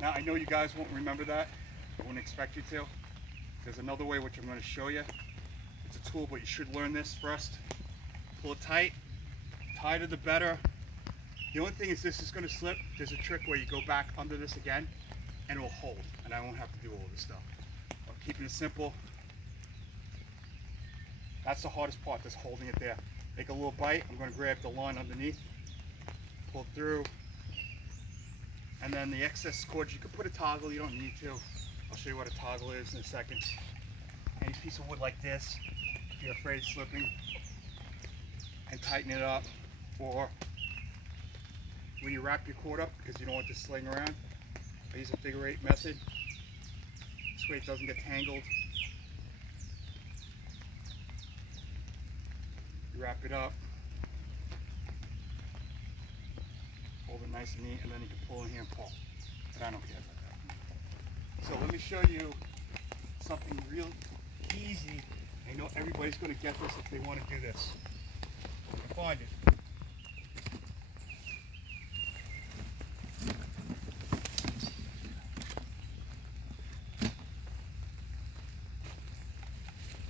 Now I know you guys won't remember that. I wouldn't expect you to. There's another way which I'm going to show you. It's a tool, but you should learn this first. Pull it tight. Tighter the better. The only thing is this is going to slip. There's a trick where you go back under this again and it will hold, and I won't have to do all this stuff. I'm keeping it simple. That's the hardest part, just holding it there. Make a little bite. I'm going to grab the line underneath, pull through, and then the excess cords, you can put a toggle, you don't need to. I'll show you what a toggle is in a second. Any piece of wood like this, if you're afraid of slipping, and tighten it up. Or when you wrap your cord up, because you don't want this sling around, I use a figure 8 method. This way it doesn't get tangled. You wrap it up, hold it nice and neat, and then you can pull in here and pull. But I don't care about that. So let me show you something real easy. I know everybody's going to get this if they want to do this. You can find it.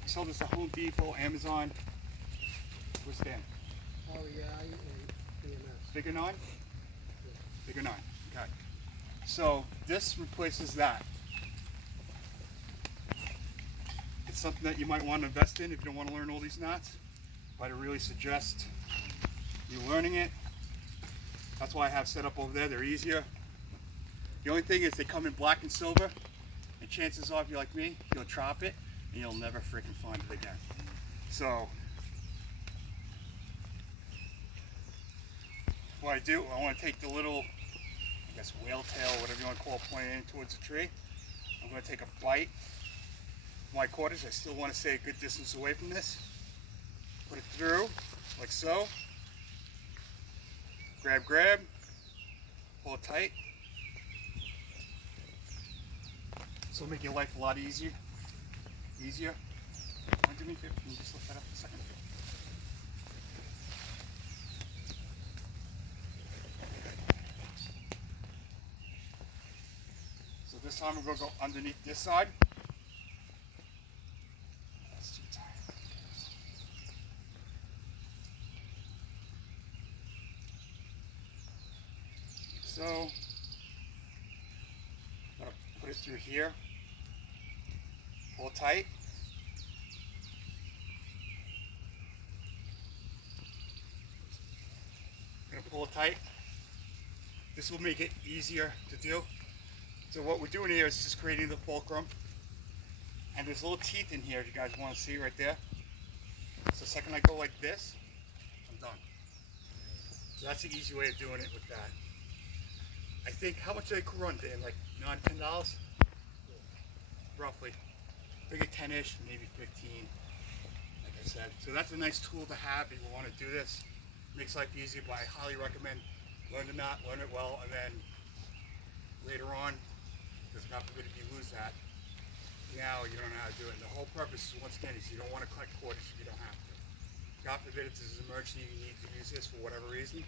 I sold this at Home Depot, Amazon. What's that? Oh yeah, EMS. Figure 9? Figure 9. Okay. So this replaces that. It's something that you might want to invest in if you don't want to learn all these knots. But I really suggest you learning it. That's why I have set up over there. They're easier. The only thing is they come in black and silver, and chances are if you're like me, you'll chop it and you'll never freaking find it again. So what I do, I want to take the little, I guess, whale tail, whatever you want to call it, pointing in towards the tree. I'm going to take a bite of my quarters. I still want to stay a good distance away from this. Put it through, like so. Grab, grab. Pull it tight. This will make your life a lot easier. Underneath it, can you just lift that up a second? So this time we're going to go underneath this side. That's too tight. So, I'm going to put it through here. Pull tight. I'm going to pull it tight. This will make it easier to do. So what we're doing here is just creating the fulcrum. And there's little teeth in here if you guys want to see right there. So the second I go like this, I'm done. So that's the easy way of doing it with that. I think, how much do they run, Dan? Like $9, $10? Roughly. Figure 10-ish, maybe 15, like I said. So that's a nice tool to have if you want to do this. Makes life easier, but I highly recommend learn the knot, learn it well, and then later on, because God forbid if you lose that, now you don't know how to do it. And the whole purpose, once again, is you don't want to collect quarters if you don't have to. God forbid if there's an emergency, you need to use this for whatever reason.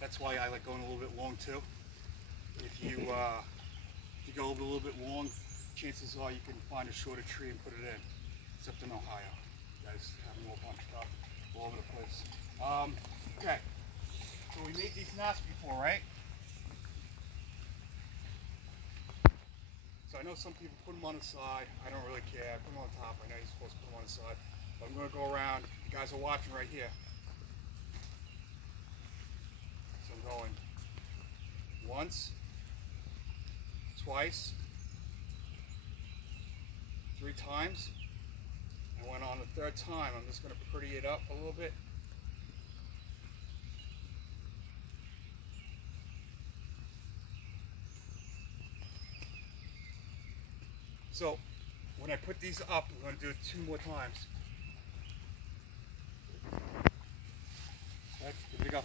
That's why I like going a little bit long too. If you go a little bit long, chances are you can find a shorter tree and put it in. Except in Ohio. You guys have them all bunched up all over the place. Okay. So we made these knots before, right? So I know some people put them on the side. I don't really care. I put them on top. I know you're supposed to put them on the side. But I'm going to go around. You guys are watching right here. So I'm going once, twice, 3 times. And when on the 3rd time, I'm just going to pretty it up a little bit. So when I put these up, I'm going to do it 2 more times. Right, here we go. I'll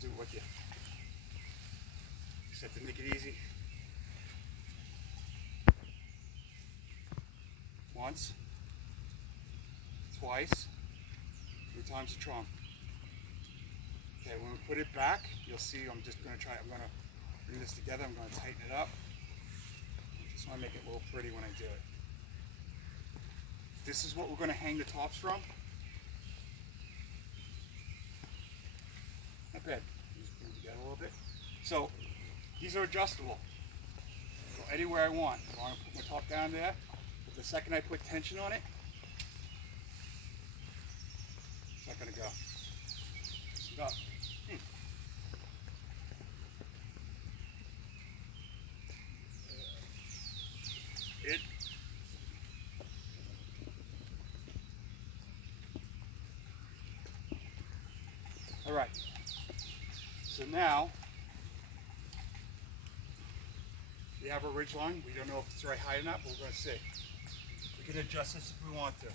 do it with you. Just have to make it easy. Once, twice, 3 times the trunk. Okay, when we put it back, you'll see I'm just going to try, I'm going to bring this together. I'm going to tighten it up. Just want to make it a little pretty when I do it. This is what we're going to hang the tops from. Not bad. Just bring it together a little bit. So these are adjustable. Go anywhere I want. I want to put my top down there. But the second I put tension on it, it's not going to go. Loosen it up. It. All right. So now we have a ridge line. We don't know if it's right high or not, but we're going to see. We can adjust this if we want to.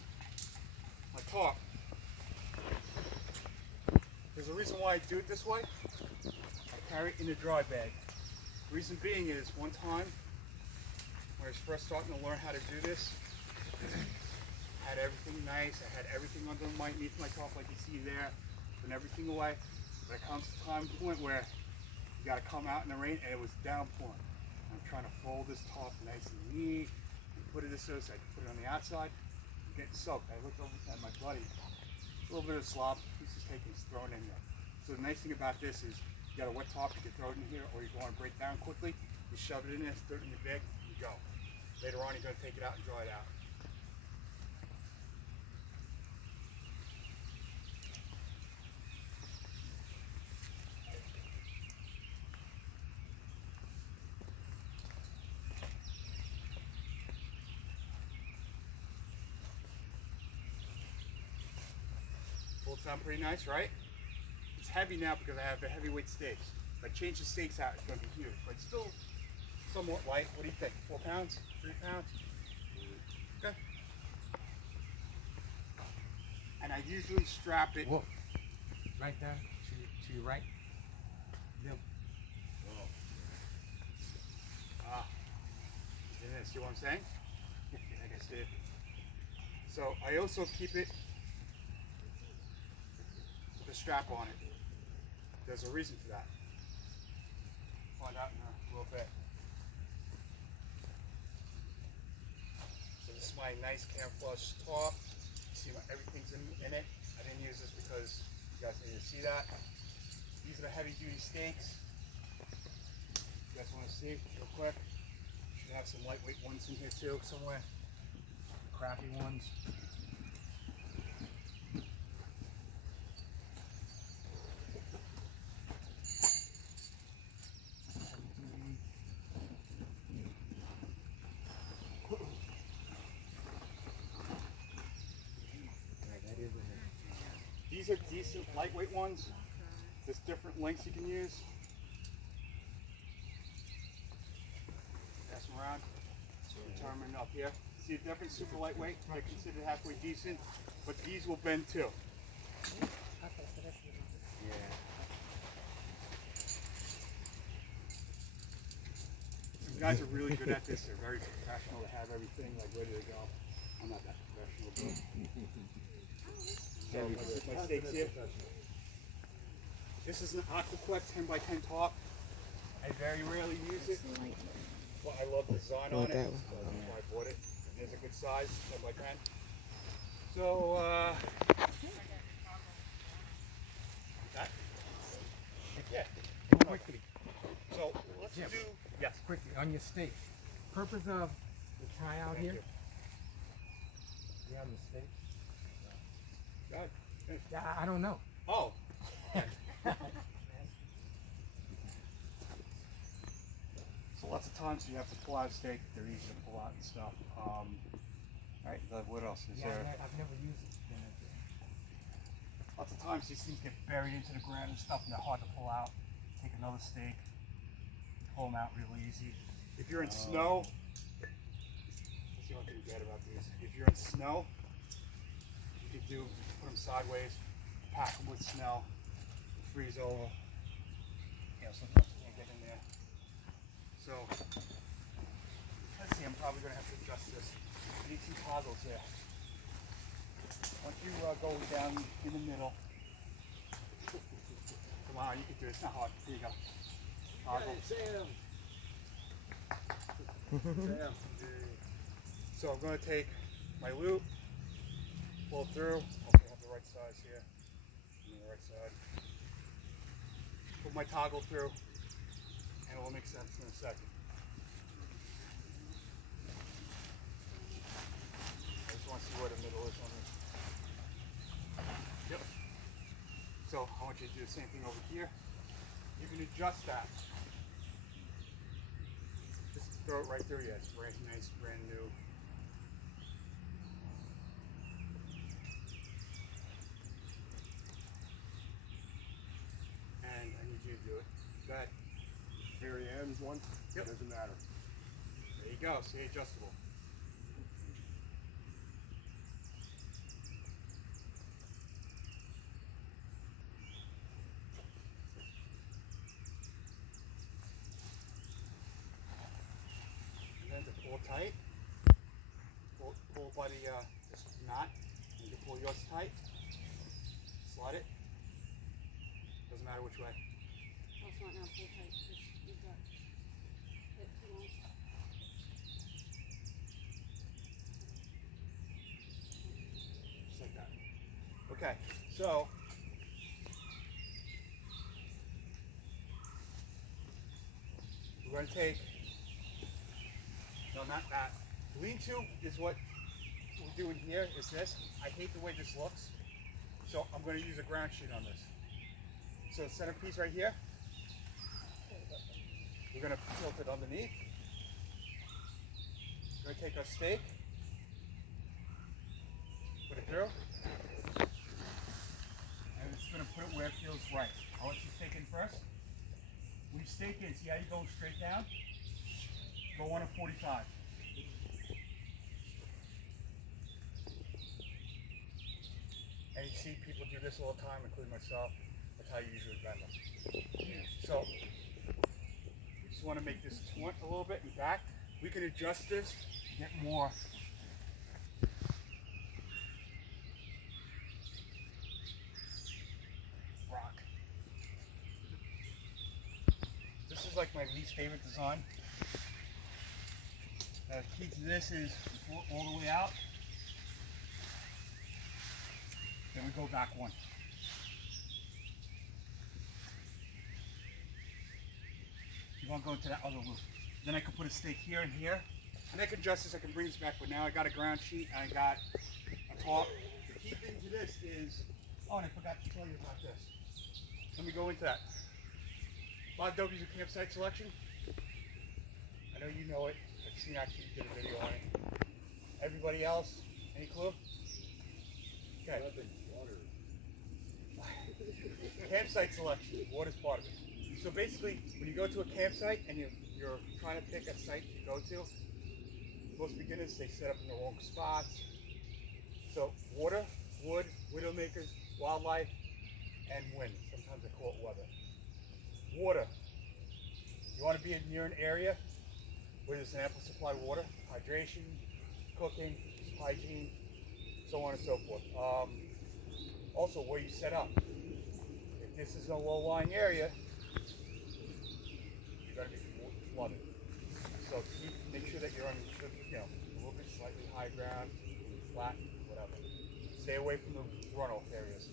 My top. There's a reason why I do it this way. I carry it in a dry bag. Reason being is one time when I was first starting to learn how to do this, I had everything nice. I had everything underneath my top like you see there, putting everything away. But it comes to a point where you got to come out in the rain and it was downpouring. I'm trying to fold this top nice and neat and put it this way so I can put it on the outside. I'm getting soaked. I looked over at my buddy. A little bit of slop. He's just taking his thrown in there. So the nice thing about this is you got a wet top, you can throw it in here, or you want to break down quickly, you shove it in there, throw it in your bag, you go. Later on, you're going to take it out and dry it out. Will sound pretty nice, right? It's heavy now because I have the heavyweight stakes. If I change the stakes out, it's going to be huge, but it's still somewhat light. What do you think? 4 pounds? 3 pounds? Okay. And I usually strap it. Whoa. Right there, to your right. Yep. Ah. You see what I'm saying? I guess it. So I also keep it with a strap on it. There's a reason for that. Find out in a little bit. So this is my nice camouflage top. See everything's in it. I didn't use this because you guys need to see that. These are the heavy duty stakes. You guys want to see real quick? Should have some lightweight ones in here too somewhere. Crappy ones. These are decent lightweight ones. There's different lengths you can use. Pass them around. Determine up here. See the difference? Super lightweight. They're considered halfway decent, but these will bend too. Okay, so that's the Yeah. Some guys are really good at this. They're very professional. They have everything like ready to go. I'm not that professional. So my stakes here. This is an Aquaquet 10 by 10 top. I very rarely use it. Well, I love the design on it. That's why I bought it. It's a good size, 10 by 10. So, that? Yeah. Quickly, So let's Yeah. do. Yes. quickly, on your stake. Purpose of the tie out here? you. Yeah, on the stake. Go ahead. Finish. Yeah, I don't know. Oh. So lots of times you have to pull out a stake. They're easy to pull out and stuff. All right. What else is Yeah, there? I've never used it. Lots of times these things get buried into the ground and stuff, and they're hard to pull out. Take another stake, pull them out real easy. If you're in snow, that's the only thing bad about these. If you're in snow, you can put them sideways, pack them with snow, freeze over. You know, sometimes you can't get in there. So, let's see, I'm probably going to have to adjust this. I need 2 toggles here. Once you go down in the middle, come on, you can do it. It's not hard. Here you go. toggle. Sam. So I'm going to take my loop, pull it through. Hopefully I have the right size here. On the right side. Put my toggle through, and it will make sense in a second. I just want to see where the middle is on this. Yep. So I want you to do the same thing over here. You can adjust that. Just throw it right through. Yeah, it's brand nice, brand new. And I need you to do it. Go ahead. Very end one? Yep. Doesn't matter. There you go. See, adjustable. And then to pull tight, pull by the this knot. You can pull yours tight. Slide it. Doesn't matter which way. Also not now pull tight because you've got it too long. Just like that. Okay, so we're going to take, no, not that. Lean-to is what we're doing here, is this. I hate the way this looks, so I'm going to use a ground sheet on this. So the centerpiece right here, we're going to tilt it underneath. We're going to take our stake, put it through, and it's going to put it where it feels right. I'll let you stake in first. When you stake in, see how you go straight down? Go 1 of 45. And you see people do this all the time, including myself. That's how you usually bend them. So, we just want to make this taunt a little bit and back. We can adjust this to get more. Rock. This is like my least favorite design. The key to this is all the way out. Then we go back one. You want to go into that other loop. Then I can put a stake here and here. And I can adjust this, I can bring this back, but now I got a ground sheet and I got a top. The key thing to this is, oh, and I forgot to tell you about this. Let me go into that. A lot of W's of campsite selection. I know you know it. I've seen actually you did a video on it. Everybody else, any clue? Okay. Nothing. Water. Campsite selection. Water's part of it. So basically, when you go to a campsite and you're trying to pick a site to go to, most beginners, they set up in the wrong spots. So water, wood, widowmakers, wildlife, and wind. Sometimes I call it weather. Water. You want to be near an area where there's an ample supply of water, hydration, cooking, hygiene, so on and so forth. Also, where you set up. If this is a low-lying area, you're going to be flooded. So make sure that you're on a little bit slightly high ground, flat, whatever. Stay away from the runoff areas.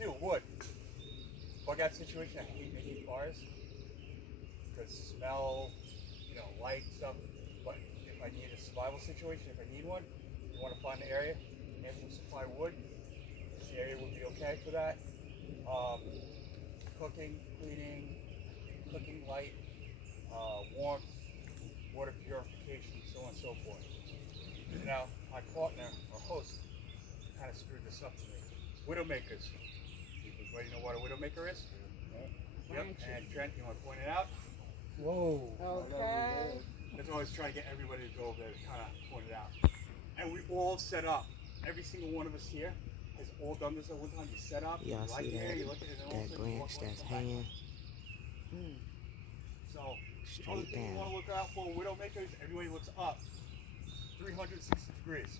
2, wood. Bugout situation, I hate making fires because smell, light stuff. But if I need a survival situation, if I need one, you want to find an area, ample supply of wood. This area would be okay for that. Cooking, cleaning, cooking light, warmth, water purification, so on and so forth. Now, my partner, or host, kind of screwed this up for me. Widowmakers. Anybody know what a widowmaker is? Yep. And Trent, you want to point it out? Whoa. Okay. That's why I always try to get everybody to go over there to kind of point it out. And we all set up. Every single one of us here has all done this at one time. You set up, Y'all you light see there, that? you look at it, and all of a That sudden you walk branch away that's from back. hanging So, other straight thing you want down. to look out for widowmakers, everybody looks up. 360 degrees.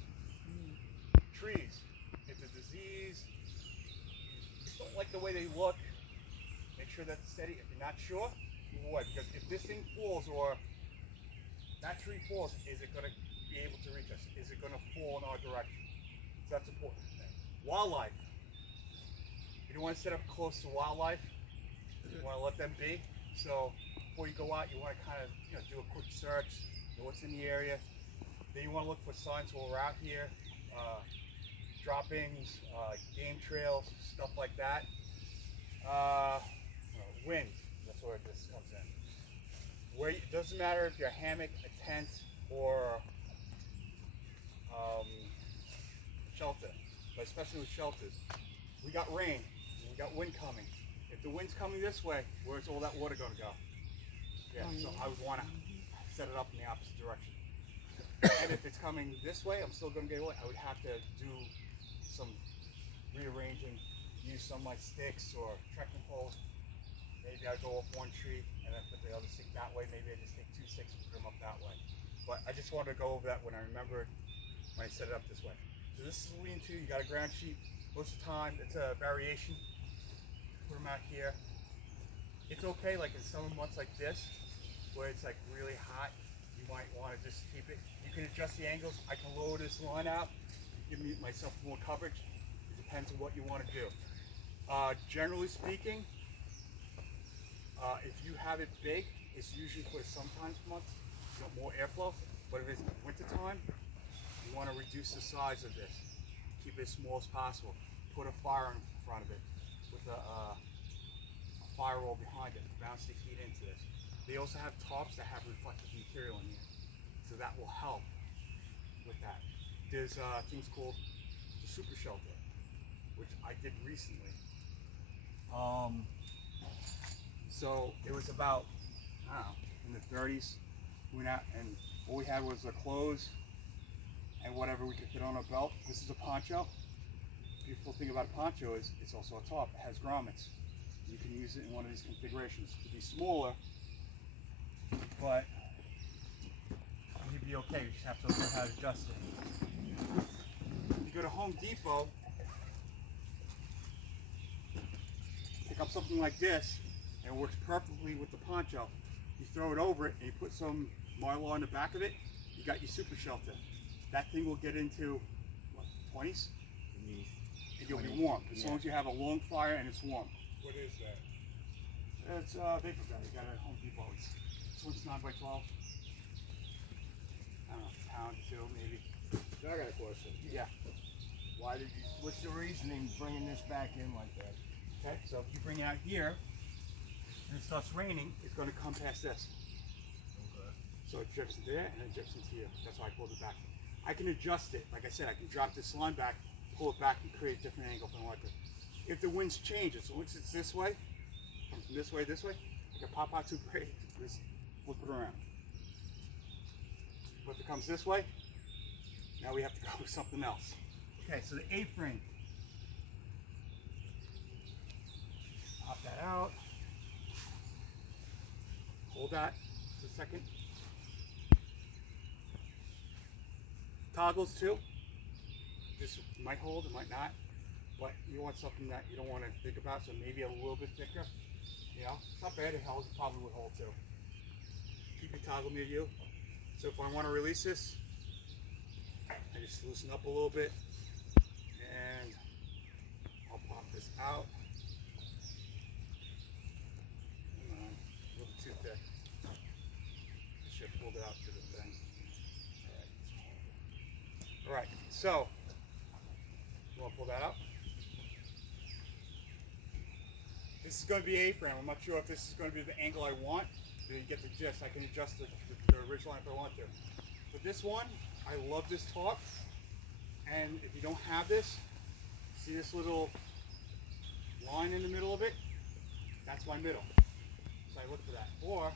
Trees. If the disease, you just don't like the way they look, make sure that's steady. If you're not sure, move away. Because if this thing falls or that tree falls, is it going to be able to reach us? Is it going to fall in our direction? So that's important. Wildlife. You don't want to set up close to wildlife. You want to let them be. So before you go out, you want to kind of do a quick search, know what's in the area. Then you want to look for signs while we're out here, droppings, game trails, stuff like that. Wind, that's where this comes in. It doesn't matter if you're a hammock, a tent, or shelter, but especially with shelters. We got rain, we got wind coming. If the wind's coming this way, where's all that water going to go? Yeah, so I would want to set it up in the opposite direction. And if it's coming this way, I'm still going to get away. I would have to do some rearranging, use some of my sticks or trekking poles. Maybe I go off one tree and then put the other stick that way. Maybe I just take 2 sticks and put them up that way. But I just wanted to go over that when I remembered when I set it up this way. So this is a lean-to. You got a ground sheet. Most of the time, it's a variation. Put them out here. It's okay, like in summer months like this, where it's like really hot, you might want to just keep it. You can adjust the angles. I can lower this line out, give myself more coverage. It depends on what you want to do. Generally speaking, if you have it big, it's usually for sometimes months, you want more airflow. But if it's winter time, you want to reduce the size of this. Keep it as small as possible. Put a fire in front of it with a firewall behind it to bounce the heat into this. They also have tarps that have reflective material in here, so that will help with that. There's things called the super shelter, which I did recently. So it was about, I don't know, in the 30s. We went out and all we had was the clothes and whatever we could fit on our belt. This is a poncho. The beautiful thing about a poncho is it's also a tarp. It has grommets. You can use it in one of these configurations. It could be smaller, but you'd be okay. You just have to learn how to adjust it. You go to Home Depot, pick up something like this, and it works perfectly with the poncho. You throw it over it, and you put some Nylon on the back of it, you got your super shelter. That thing will get into, what, 20s? And you'll be warm, as long as you have a long fire and it's warm. What is that? It's vapor gun. You got it at Home Depot. This one's 9x12. I don't know, pound or two maybe. Now I got a question. Yeah. What's the reasoning bringing this back in like that? Okay, so if you bring it out here and it starts raining, it's going to come past this. Okay. So it drips into there and it drips into here. That's why I pulled it back. I can adjust it. Like I said, I can drop this line back, pull it back, and create a different angle if I want to. If the winds change, so once it's this way, comes from this way, I can pop out to break, just flip it around. But if it comes this way, now we have to go with something else. Okay, so the A-frame. Pop that out. Hold that just a second. Toggles too. This might hold, it might not. But you want something that you don't want to think about, so maybe a little bit thicker. You know, it's not bad, it holds, it probably would hold too. Keep your toggle near you. So if I want to release this, I just loosen up a little bit and I'll pop this out. Come on, a little too thick. I should have pulled it out to the thing. Alright, so you want to pull that out? This is going to be A-frame. I'm not sure if this is going to be the angle I want. Then you get the gist. I can adjust the ridge line if I want to. But this one, I love this tarp. And if you don't have this, see this little line in the middle of it? That's my middle. So I look for that. Or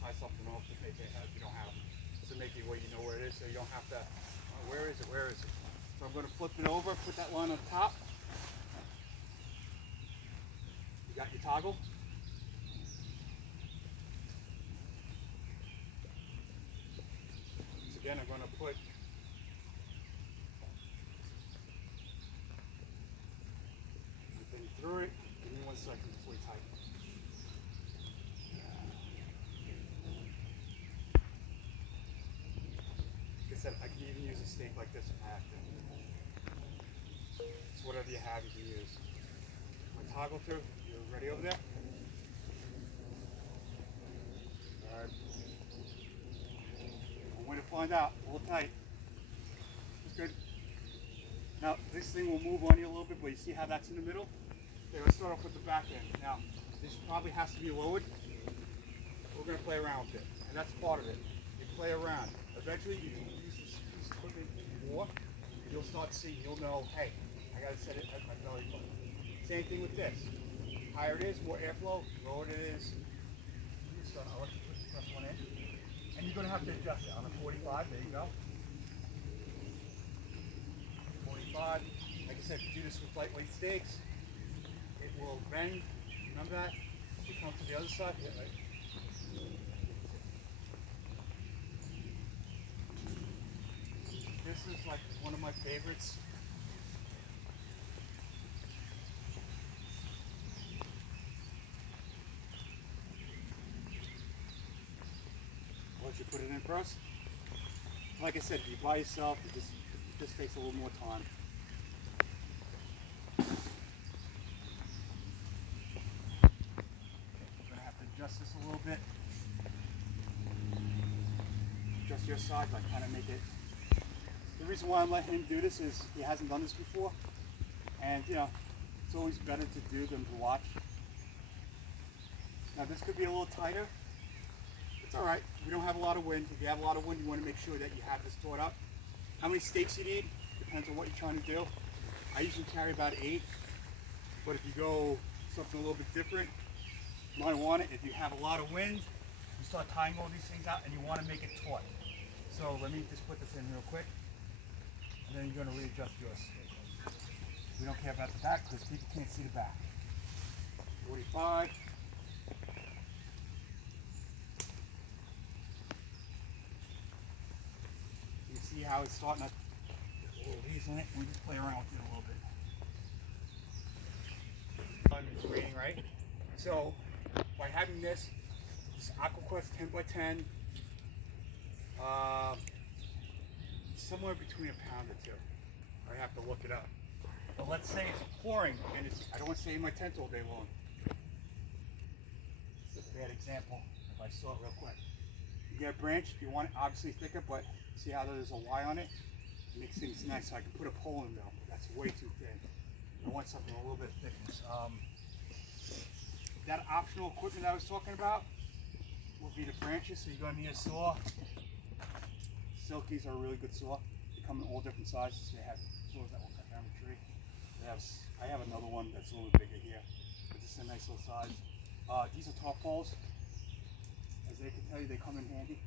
tie something off to make it, if you don't have it, to make it where you know where it is, so you don't have to, oh, where is it, where is it? So I'm going to flip it over, put that line on top. You got your toggle. So again, I'm going to put the thing through it. Give me 1 second before you tighten. stake like this if I have to. It's whatever you have you can use. My toggle through, you ready over there? Alright. One way to find out, hold tight. That's good. Now this thing will move on you a little bit, but you see how that's in the middle? Okay, let's start off with the back end. Now, this probably has to be lowered. We're going to play around with it, and that's part of it. You play around. Eventually, you can use this piece of equipment more, and you'll start seeing, you'll know, hey, I got to set it at my belly button. Same thing with this. Higher it is, more airflow, lower it is. So I'll let you put the first one in. And you're going to have to adjust it on a 45. There you go. 45. Like I said, if you do this with lightweight stakes, it will bend. Remember that? You come to the other side. Yeah, right. This is like one of my favorites. I'll let you put it in first. Like I said, if you by yourself, it just takes a little more time. Adjust this a little bit. Adjust your side, like kind of make it. The reason why I'm letting him do this is he hasn't done this before, and you know it's always better to do than to watch. Now this could be a little tighter. It's all right. We don't have a lot of wind. If you have a lot of wind, you want to make sure that you have this taut up. How many stakes you need depends on what you're trying to do. I usually carry about 8, but if you go something a little bit different, you might want it. If you have a lot of wind, you start tying all these things out and you want to make it taut. So let me just put this in real quick, and then you're going to readjust yours. We don't care about the back because people can't see the back. 45. You see how it's starting to get a little ease in it? We just play around with it a little bit. It's raining, right? So by having this AquaQuest 10x10, somewhere between a pound or 2. I have to look it up. But let's say it's pouring and I don't want to stay in my tent all day long. It's a bad example if I saw it real quick. You get a branch, you want it obviously thicker, but see how there's a Y on it? It makes things nice. So I can put a pole in there. That's way too thin. I want something a little bit of thickness. That optional equipment I was talking about will be the branches, so you're going to need a saw. Silkies are a really good saw. They come in all different sizes. They have saws that will cut down the tree. I have another one that's a little bit bigger here. But this is a nice little size. These are tarp poles. As they can tell you, they come in handy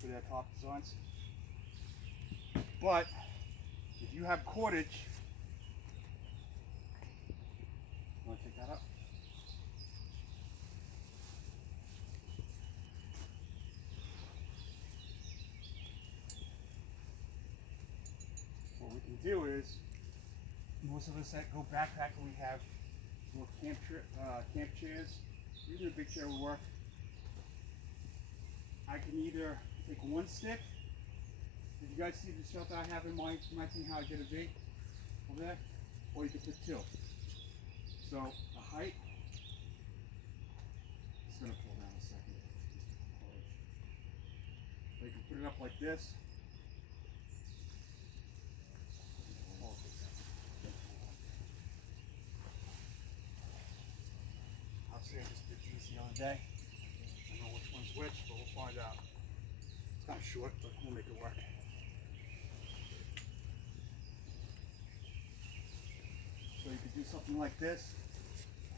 for their tarp designs. But if you have cordage, you want to take that up? What we can do is, most of us that go backpacking, we have little camp chairs. Even a big chair will work. I can either take one stick. Did you guys see the shelter I have in my thing, how I did a V over there? Or you can put 2. So the height, it's going to fall down in a second. So you can put it up like this. Obviously I just did these the other day. I don't know which one's which, but we'll find out. It's kind of short, but we'll make it work. So you could do something like this.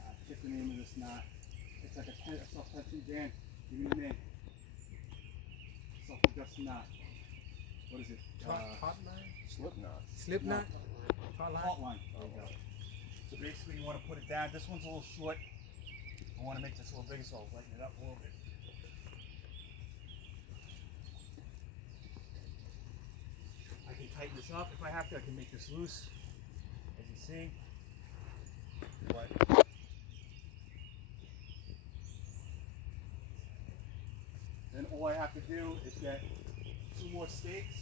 I forget the name of this knot. It's like a self-tension band. Give me a name. Self-adjusting knot. What is it? Taut line? Slip knot. Slip knot? Taut line? Taut line. There you go. So basically you want to put it down. This one's a little short. I want to make this a little bigger, so I'll lighten it up a little bit. I can tighten this up if I have to. I can make this loose, as you see. But then all I have to do is get 2 more stakes.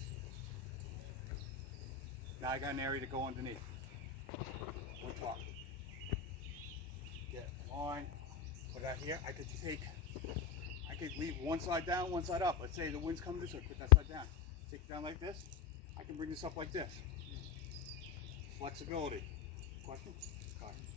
Now I got an area to go underneath. On top. Get a line. Put that here. I could leave one side down, one side up. Let's say the wind's coming this way, put that side down. Take it down like this. I can bring this up like this. Flexibility. Question? All right.